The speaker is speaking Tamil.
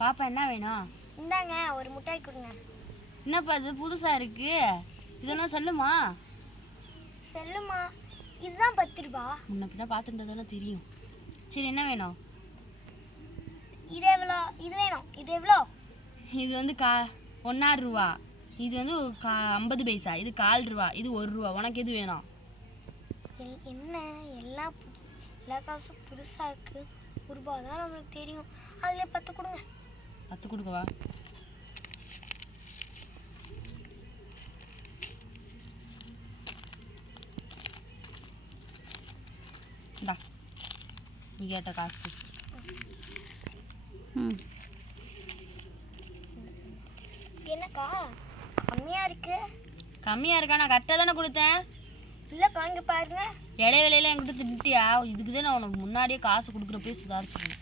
பாப்பா என்ன வேணும்? இந்தாங்க ஒரு மிட்டாய் கொடுங்க. என்னப்பா இது புதுசா இருக்கு? இதெல்லாம் சொல்லுமா? செல்லுமா, இதுதான் 10 ரூபா. முன்ன பின்ன பார்த்துருந்ததானே தெரியும். சரி என்ன வேணும்? இது எவ்வளோ? இது வேணும். இது எவ்வளோ? இது வந்து 1.5 ரூபா. இது வந்து 50 பைசா. இது 1/4 ரூபா. இது 1 ரூபா. உனக்கு எது வேணும்? என்ன எல்லா காசும் புதுசாக இருக்குது. 1 ரூபா தான் நம்மளுக்கு தெரியும். அதில் 10 கொடுங்க. 10 கொடுக்கவா? இந்தா நீ கேட்ட காசு. என்னக்கா கம்மியாக இருக்கு? கம்மியாக இருக்கா? நான் கரெக்டாக தானே கொடுத்தேன். இல்லைக்கா இங்கே பாருங்க. இடைவேளையில என்கிட்ட திட்டியா? இதுக்கு தான் நான் உனக்கு முன்னாடியே காசு கொடுக்குறப்பே சுதாரிச்சிருக்கேன்.